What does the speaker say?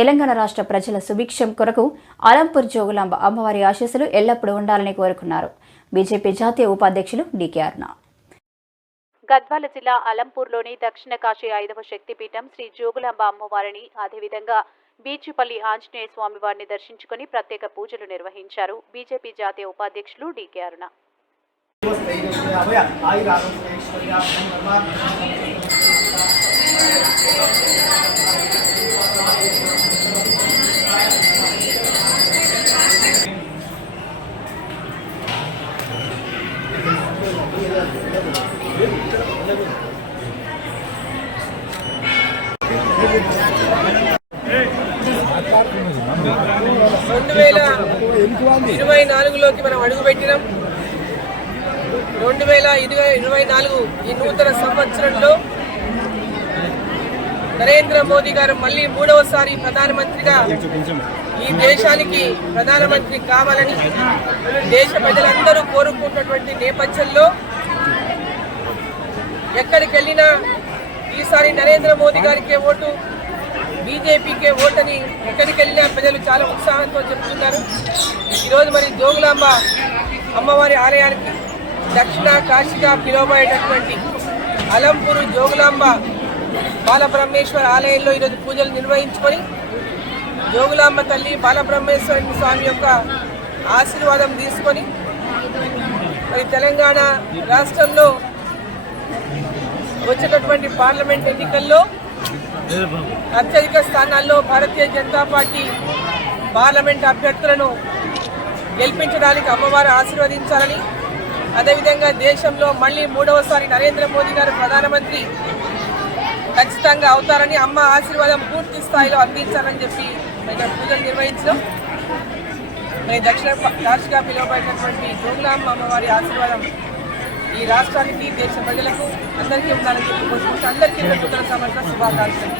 తెలంగాణ రాష్ట్ర ప్రజల సుభిక్షం కొరకు అలంపూర్ జోగులాంబ అమ్మవారి ఆశీస్సులు ఎల్లప్పుడూ ఉండాలని కోరుకున్నారు. బీజేపీ జాతీయ ఉపాధ్యక్షులు డీకే అరుణ. గద్వాల జిల్లా అలంపూర్లోని దక్షిణ కాశీ 5వ శక్తిపీఠం శ్రీ జోగులాంబ అమ్మవారిని, అదేవిధంగా బీచుపల్లి ఆంజనేయ స్వామి వారిని దర్శించుకుని ప్రత్యేక పూజలు నిర్వహించారు. బీజేపీ జాతీయ ఉపాధ్యక్షులు డీకే అరుణ. లోకి మనం అడుగుపెట్టినాం. 2024 ఈ నూతన సంవత్సరంలో నరేంద్ర మోదీ గారు మళ్ళీ 3వసారి ప్రధానమంత్రిగా ఈ దేశానికి ప్రధానమంత్రి కావాలని దేశ ప్రజలందరూ కోరుకుంటున్నటువంటి నేపథ్యంలో ఎక్కడికి వెళ్ళినా ఈసారి నరేంద్ర మోదీ గారికే ఓటు, బీజేపీకే ఓటని ఎక్కడికి వెళ్ళినా ప్రజలు చాలా ఉత్సాహంతో చెప్తున్నారు. ఈరోజు మరి జోగులాంబ అమ్మవారి ఆలయానికి దక్షిణ కాశీగా పిలువబడేటటువంటి అలంపూరు జోగులాంబ బాలబ్రహ్మేశ్వర ఆలయంలో ఈరోజు పూజలు నిర్వహించుకొని జోగులాంబ తల్లి బాలబ్రహ్మేశ్వర స్వామి యొక్క ఆశీర్వాదం తీసుకొని మరి తెలంగాణ రాష్ట్రంలో వచ్చేటటువంటి పార్లమెంట్ ఎన్నికల్లో అత్యధిక స్థానాల్లో భారతీయ జనతా పార్టీ పార్లమెంట్ అభ్యర్థులను గెలిపించడానికి అమ్మవారు ఆశీర్వదించాలని, అదేవిధంగా దేశంలో మళ్ళీ 3వసారి నరేంద్ర మోదీ గారు ప్రధానమంత్రి ఖచ్చితంగా అవుతారని, అమ్మ ఆశీర్వాదం పూర్తి స్థాయిలో అందించాలని చెప్పి మేము పూజలు నిర్వహించడం. మేము దక్షిణ కాశీగా పిలువబడినటువంటి జోగులాంబ అమ్మవారి ఆశీర్వాదం ఈ రాష్ట్రానికి, దేశ ప్రజలకు అందరికీ ఉండాలని చెప్పి కోరుకుంటూ అందరికీ నూతన సంవత్సర శుభాకాంక్షలు.